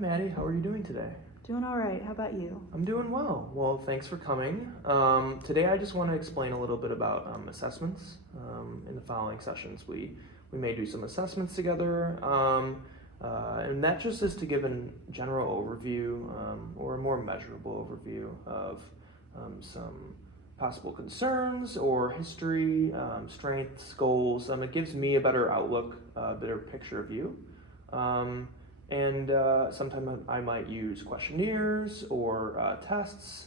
Maddie, how are you doing today? Doing all right. How about you? I'm doing well. Well, thanks for coming. Today I just want to explain a little bit about assessments. In the following sessions, we may do some assessments together, and that just is to give a general overview or a more measurable overview of some possible concerns or history, strengths, goals. It gives me a better outlook, a better picture of you. And sometimes I might use questionnaires or tests.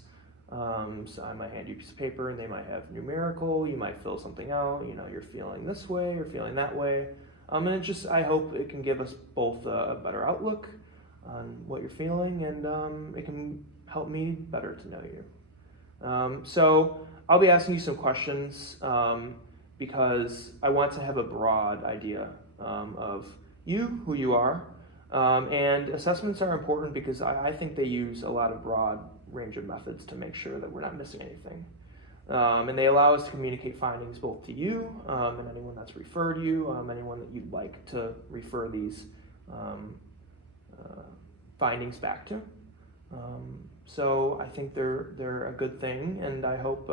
So I might hand you a piece of paper and they might have numerical. You might fill something out. You're feeling this way or feeling that way. And I hope it can give us both a better outlook on what you're feeling, and it can help me better to know you. So I'll be asking you some questions because I want to have a broad idea of you, who you are. And assessments are important because I think they use a lot of broad range of methods to make sure that we're not missing anything. And they allow us to communicate findings both to you and anyone that's referred you, anyone that you'd like to refer these findings back to. So I think they're a good thing, and I hope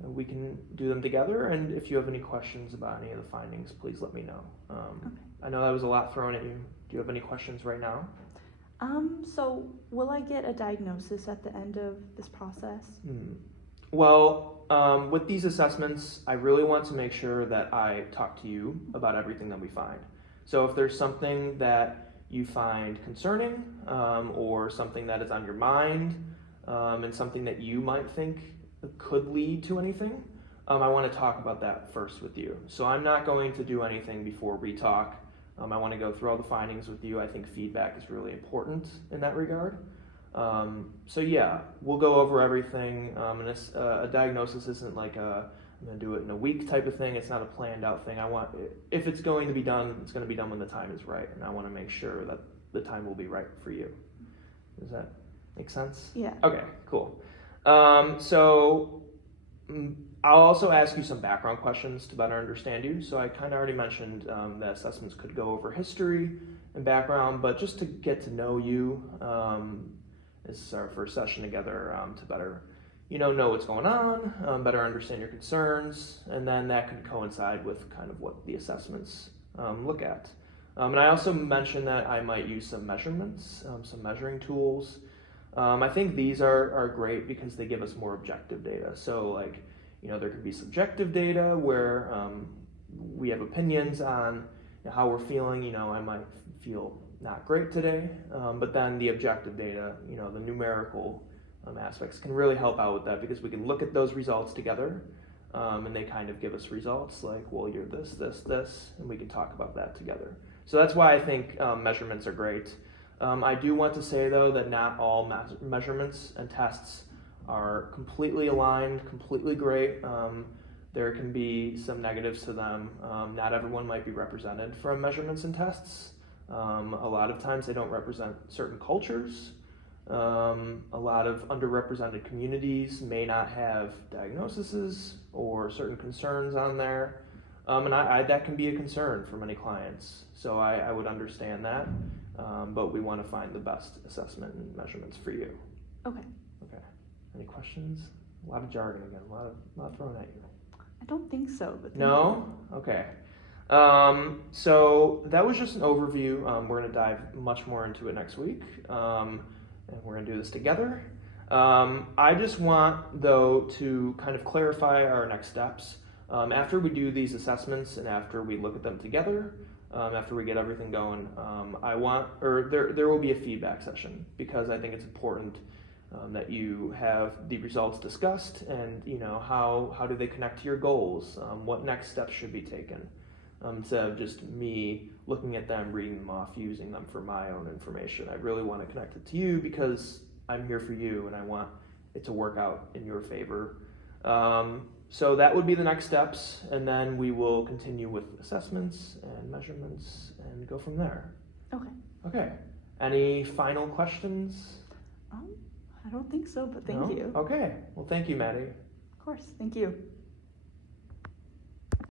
we can do them together. And if you have any questions about any of the findings, please let me know. Okay. I know that was a lot thrown at you. Do you have any questions right now? So will I get a diagnosis at the end of this process? Well, with these assessments, I really want to make sure that I talk to you about everything that we find. So if there's something that you find concerning or something that is on your mind and something that you might think could lead to anything, I want to talk about that first with you. So I'm not going to do anything before we talk. I want to go through all the findings with you. I think feedback is really important in that regard. So yeah, we'll go over everything. And a diagnosis isn't like I'm going to do it in a week type of thing. It's not a planned out thing. If it's going to be done, it's going to be done when the time is right. And I want to make sure that the time will be right for you. Does that make sense? Yeah. Okay, cool. So I'll also ask you some background questions to better understand you. So I kind of already mentioned that assessments could go over history and background, but just to get to know you, this is our first session together to better, know what's going on, better understand your concerns, and then that could coincide with kind of what the assessments look at. And I also mentioned that I might use some measurements, some measuring tools. I think these are great because they give us more objective data. So there could be subjective data where we have opinions on how we're feeling. I might feel not great today, but then the objective data, the numerical aspects can really help out with that because we can look at those results together and they kind of give us results like, well, you're this, and we can talk about that together. So that's why I think measurements are great. I do want to say, though, that not all measurements and tests are completely aligned, completely great. There can be some negatives to them. Not everyone might be represented from measurements and tests. A lot of times they don't represent certain cultures. A lot of underrepresented communities may not have diagnoses or certain concerns on there. And that can be a concern for many clients. So I would understand that. But we want to find the best assessment and measurements for you. Okay. Any questions? A lot of jargon again, a lot thrown at you. I don't think so, but No? Okay. So that was just an overview. We're going to dive much more into it next week, and we're going to do this together. I just want, though, to kind of clarify our next steps. After we do these assessments and after we look at them together, after we get everything going, there will be a feedback session because I think it's important that you have the results discussed and how do they connect to your goals, what next steps should be taken, instead of just me looking at them, reading them off, using them for my own information. I really want to connect it to you because I'm here for you and I want it to work out in your favor. So that would be the next steps, and then we will continue with assessments and measurements and go from there. Okay. Any final questions? I don't think so, but thank you. Okay. Well, thank you, Maddie. Of course. Thank you.